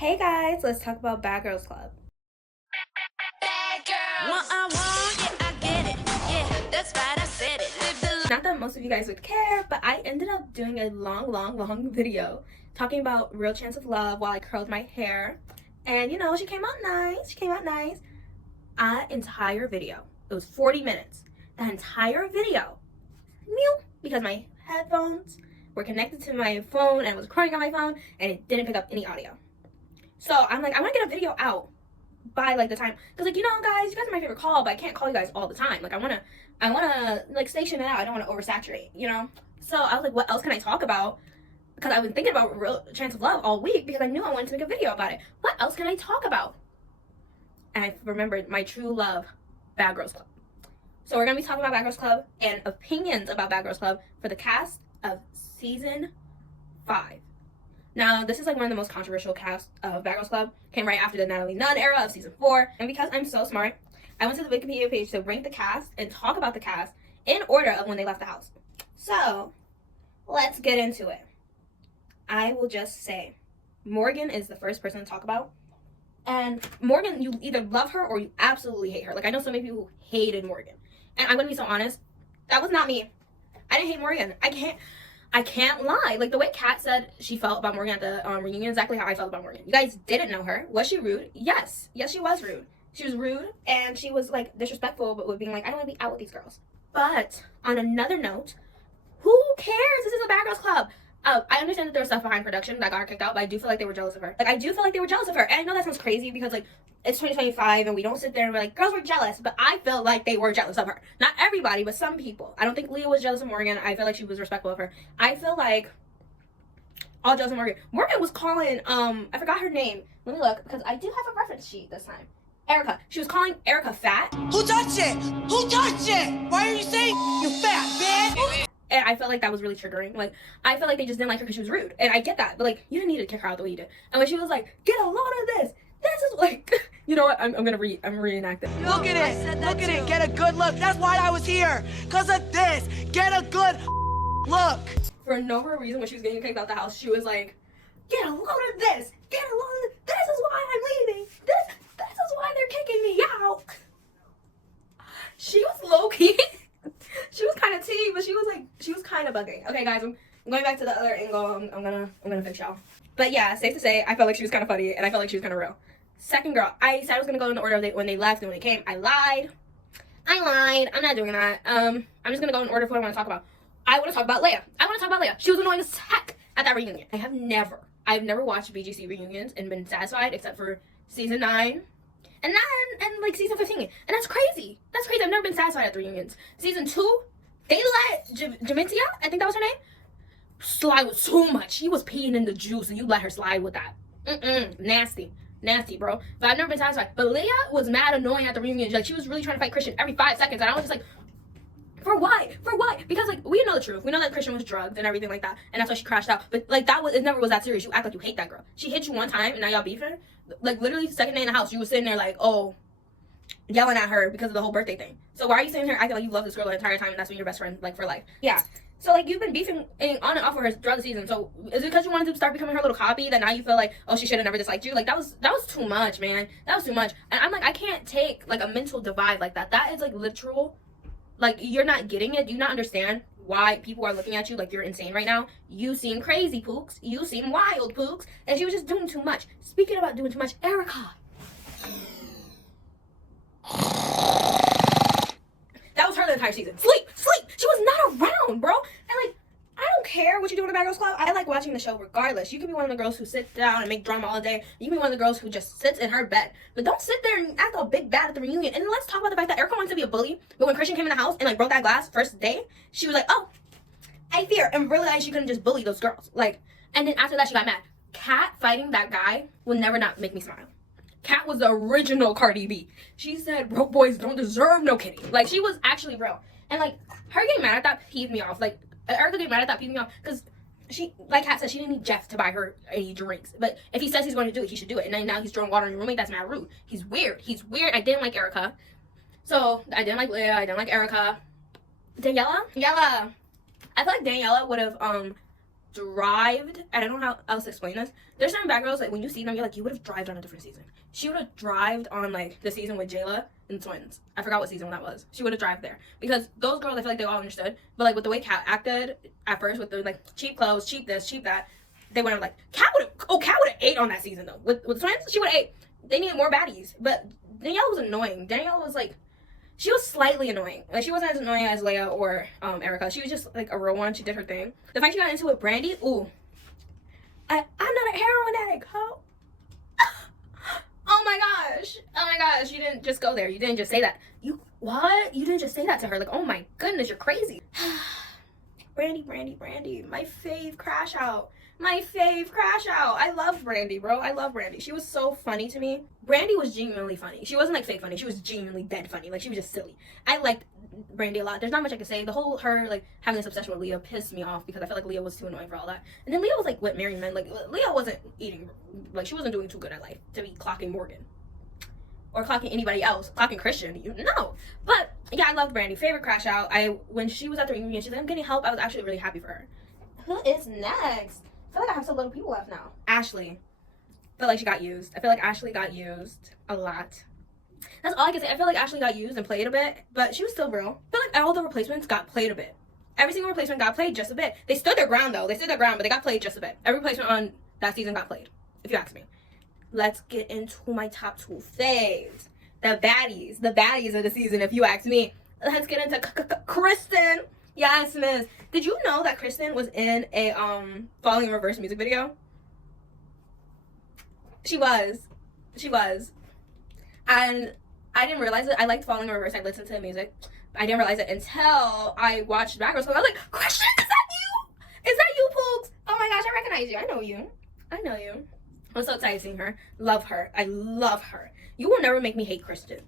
Hey guys, let's talk about Bad Girls Club. Bad girls. What I want, yeah, I get it. Yeah, that's right, I said it. Live the life. Not that most of you guys would care, but I ended up doing a long video talking about Real Chance of Love while I curled my hair. And you know, she came out nice. That entire video, it was 40 minutes. That entire video, because my headphones were connected to my phone and I was recording on my phone and it didn't pick up any audio. So I'm like, I want to get a video out by like the time, because like, you know, guys, you guys are my favorite call, but I can't call you guys all the time. Like I want to like station it out. I don't want to oversaturate, you know. So I was like, what else can I talk about? Because I've been thinking about Real Chance of Love all week because I knew I wanted to make a video about it. What else can I talk about? And I remembered my true love, Bad Girls Club. So we're gonna be talking about Bad Girls Club and opinions about Bad Girls Club for the cast of season 5. Now, this is like one of the most controversial casts of Bad Girls Club. Came right after the Natalie Nunn era of season 4. And because I'm so smart, I went to the Wikipedia page to rank the cast and talk about the cast in order of when they left the house. So, let's get into it. I will just say, Morgan is the first person to talk about. And Morgan, you either love her or you absolutely hate her. Like, I know so many people who hated Morgan. And I'm going to be so honest, that was not me. I didn't hate Morgan. I can't lie. Like, the way Kat said she felt about Morgan at the reunion is exactly how I felt about Morgan. You guys didn't know her. Was she rude? Yes, she was rude. She was rude, and she was, like, disrespectful, but with being like, I don't want to be out with these girls. But, on another note, who cares? This is a Bad Girls Club. I understand that there was stuff behind production that got her kicked out, but I do feel like they were jealous of her. Like, I do feel like they were jealous of her. And I know that sounds crazy because, like, it's 2025 and we don't sit there and be like, girls were jealous. But I feel like they were jealous of her. Not everybody, but some people. I don't think Leah was jealous of Morgan. I feel like she was respectful of her. I feel like all jealous of Morgan. Morgan was calling, I forgot her name. Let me look, because I do have a reference sheet this time. Erica. She was calling Erica fat. Who touched it? Who touched it? Why are you saying you fat, bitch? And I felt like that was really triggering. Like, I felt like they just didn't like her because she was rude. And I get that. But, like, you didn't need to kick her out the way you did. And when she was like, get a load of this. This is, like, you know what? I'm going to reenact it. Look at it. Look at it. Get a good look. That's why I was here. Because of this. Get a good look. For no reason, when she was getting kicked out the house, she was like, get a load of this. Get a load of this. This is why I'm leaving. This is why they're kicking me out. She was low-key. She was kind of tea, but she was kind of bugging. Okay, guys, I'm going back to the other angle. I'm gonna fix y'all. But yeah, safe to say, I felt like she was kind of funny, and I felt like she was kind of real. Second girl, I said I was gonna go in the order of when they left and when they came. I lied. I'm not doing that. I'm just gonna go in order of what I want to talk about. I want to talk about Leia. She was annoying as heck at that reunion. I've never watched BGC reunions and been satisfied except for season 9. And like season 15. And that's crazy. I've never been satisfied at the reunions. Season 2, they let Jamintia, I think that was her name, slide with so much. She was peeing in the juice and you let her slide with that. Nasty, bro. But I've never been satisfied. But Leia was mad annoying at the reunion. Like, she was really trying to fight Christian every 5 seconds. And I was just like, for why? Because, like, we know the truth. We know that Christian was drugged and everything like that. And that's why she crashed out. But, like, it never was that serious. You act like you hate that girl. She hit you one time and now y'all beefing. Like, literally, second day in the house, you was sitting there like, oh, yelling at her because of the whole birthday thing. So why are you sitting here acting like you love this girl the entire time and that's been your best friend, like, for life? Yeah. So, like, you've been beefing on and off with her throughout the season. So, is it because you wanted to start becoming her little copy that now you feel like, oh, she should have never disliked you? Like, that was too much, man. That was too much. And I'm like, I can't take, like, a mental divide like that. That is, like, literal. Like, you're not getting it. Do you not understand why people are looking at you like you're insane right now? You seem crazy, Pooks. You seem wild, Pooks. And she was just doing too much. Speaking about doing too much, Erica. That was her the entire season. Sleep. She was not around, bro. And, like, I don't care what you do in the Bad Girls Club. I like watching the show regardless. You can be one of the girls who sit down and make drama all day. You can be one of the girls who just sits in her bed. But don't sit there and act all big bad at the reunion. And let's talk about the fact that Erica wanted to be a bully. But when Christian came in the house and, like, broke that glass first day, she was like, oh, I fear. And realized she couldn't just bully those girls. Like, and then after that, she got mad. Kat fighting that guy will never not make me smile. Kat was the original Cardi B. She said, broke boys don't deserve no kitty. Like, she was actually real. And, like, her getting mad at that peeved me off. Like, Erica getting mad at that peeved me off. Because she, like Kat said, she didn't need Jeff to buy her any drinks. But if he says he's going to do it, he should do it. And then now he's throwing water on your roommate. That's mad rude. He's weird. I didn't like Erica. So, I didn't like Leia. I didn't like Erica. Daniela. I feel like Daniela would have drived, and I don't know how else to explain this. There's certain bad girls, like, when you see them, you're like, you would have drived on a different season. She would have drived on, like, the season with Jayla and Twins. I forgot what season that was. She would have drived there. Because those girls, I feel like they all understood. But, like, with the way Kat acted at first, with the, like, cheap clothes, cheap this, cheap that, they would have, like, Kat would have ate on that season, though. With the Twins, she would have ate. They needed more baddies. But Danielle was annoying. Danielle was, like, she was slightly annoying. Like, she wasn't as annoying as Leia or Erica. She was just, like, a real one. She did her thing. The fact she got into it with Brandy, ooh. I'm not a heroin addict, huh? Oh my gosh, you didn't just go there. You didn't just say that. What? You didn't just say that to her. Like, oh my goodness, you're crazy. Brandy, my fave crash out. I love Brandy, bro. I love Brandy. She was so funny to me. Brandy was genuinely funny. She wasn't like fake funny. She was genuinely dead funny. Like, she was just silly. I liked Brandy a lot. There's not much I can say. The whole her like having this obsession with Leah pissed me off because I felt like Leah was too annoying for all that. And then Leah was like with married men. Like, Leah wasn't eating, like, she wasn't doing too good at life to be clocking Morgan or clocking anybody else, clocking Christian. No. But yeah, I loved Brandy. Favorite crash out. When she was at the reunion, she's like, I'm getting help. I was actually really happy for her. Who is next? I feel like I have some little people left now. Ashley. I feel like she got used. I feel like Ashley got used a lot. That's all I can say. I feel like Ashley got used and played a bit, but she was still real. I feel like all the replacements got played a bit. Every single replacement got played just a bit. They stood their ground, though. They stood their ground, but they got played just a bit. Every replacement on that season got played, if you ask me. Let's get into my top 2 faves. The baddies of the season, if you ask me. Let's get into Kristen. Yes, miss. Did you know that Kristen was in a Falling in Reverse music video? She was. And I didn't realize it. I liked Falling in Reverse. I listened to the music. I didn't realize it until I watched Bad Girls Club. I was like, Kristen, is that you? Is that you, Pooks? Oh my gosh, I recognize you. I know you. I'm so excited seeing her. Love her. I love her. You will never make me hate Kristen.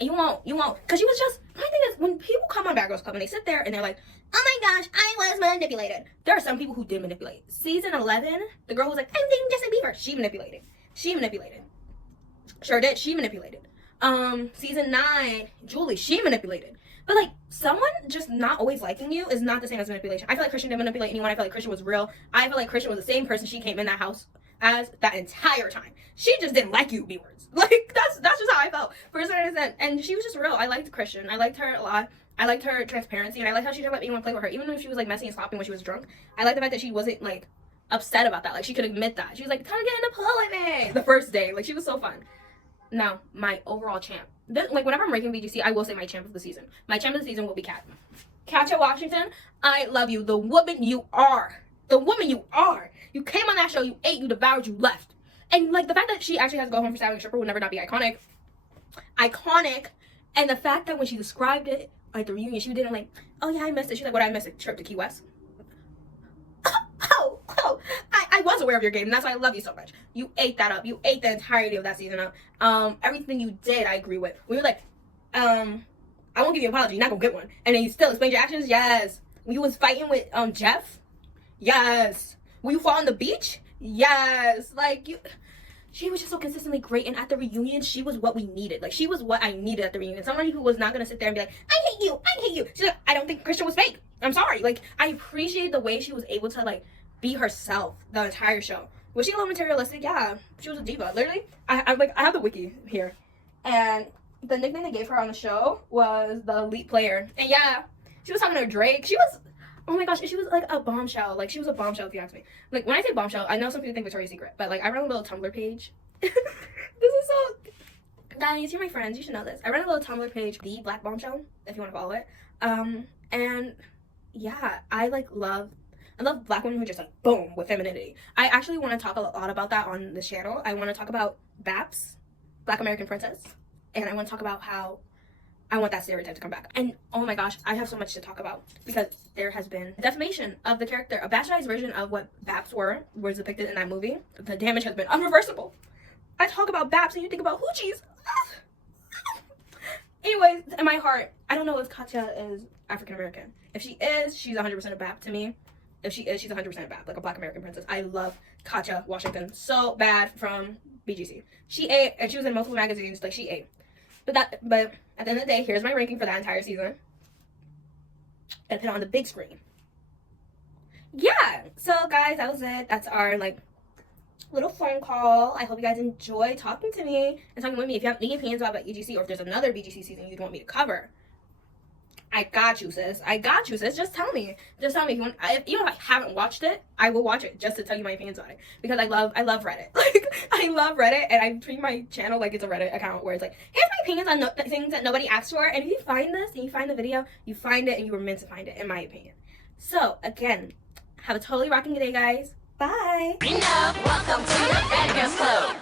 You won't. Because she was just, my thing is, when people come on Bad Girls Club and they sit there and they're like, oh my gosh, I was manipulated. There are some people who did manipulate. Season 11, the girl who was like, I'm dating Justin Bieber. She manipulated. Sure did. She manipulated. Season 9, Julie, she manipulated. But, like, someone just not always liking you is not the same as manipulation. I feel like Christian didn't manipulate anyone. I feel like Christian was real. I feel like Christian was the same person she came in that house as that entire time. She just didn't like you, B-words. Like, that's just how I felt. For a certain extent. And she was just real. I liked Christian. I liked her a lot. I liked her transparency. And I liked how she didn't let anyone play with her. Even if she was, like, messy and sloppy when she was drunk. I liked the fact that she wasn't, like, upset about that. Like, she could admit that. She was like, time to get in the pool with me. The first day. Like, she was so fun. Now, my overall champ. Like, whenever I'm ranking BGC, I will say my champ of the season. My champ of the season will be Kat. Katja Washington, I love you. The woman you are. You came on that show, you ate, you devoured, you left. And, like, the fact that she actually has to go home for stabbing a stripper will never not be iconic. And the fact that when she described it at the reunion, she didn't like, oh yeah, I missed it. She's like, what, I missed it? Trip to Key West? I was aware of your game, and that's why I love you so much. You ate that up. You ate the entirety of that season up. Everything you did, I agree with. When you're like, I won't give you an apology, you're not gonna get one. And then you still explain your actions, yes. When you was fighting with Jeff, yes. When you fall on the beach, yes. Like, she was just so consistently great, and at the reunion, she was what we needed. Like, she was what I needed at the reunion. Somebody who was not gonna sit there and be like, I hate you. She's like, I don't think Christian was fake. I'm sorry. Like, I appreciate the way she was able to, like, be herself the entire show. Was she a little materialistic? Yeah, she was a diva. Literally, I have the wiki here, and the nickname they gave her on the show was the elite player. And yeah, she was talking to Drake. She was, oh my gosh, she was like a bombshell. Like, she was a bombshell, if you ask me. Like, when I say bombshell, I know some people think Victoria's Secret, but like, I run a little Tumblr page. This is so, guys, you're my friends, you should know this. I run a little Tumblr page, The Black Bombshell, if you want to follow it. And yeah, I love black women who just like boom with femininity. I actually want to talk a lot about that on the channel. I want to talk about BAPS, Black American Princess, and I want to talk about how I want that stereotype to come back. And oh my gosh, I have so much to talk about because there has been defamation of the character. A bastardized version of what BAPS was depicted in that movie. The damage has been unreversible. I talk about BAPS and you think about hoochies. Anyways, in my heart, I don't know if Katja is African American. If she is, she's 100% a BAP to me. If she is, she's 100% BAP, like a Black American Princess. I love Katja Washington so bad from BGC. She ate, and she was in multiple magazines. Like, she ate. But at the end of the day, here's my ranking for that entire season. And put it on the big screen. yeah, so guys, that was it. That's our like little phone call. I hope you guys enjoy talking to me and talking with me. If you have any opinions about BGC, or if there's another BGC season you want me to cover, I got you, sis. I got you, sis. Just tell me. Just tell me if you want. Even if I haven't watched it, I will watch it just to tell you my opinions on it, because I love Reddit. Like, I love Reddit, and I treat my channel like it's a Reddit account where it's like, here's my opinions on things that nobody asked for. And if you find this and you find the video, you find it and you were meant to find it, in my opinion. So again, have a totally rocking day, guys. Bye. Welcome to the Bad Girls Club.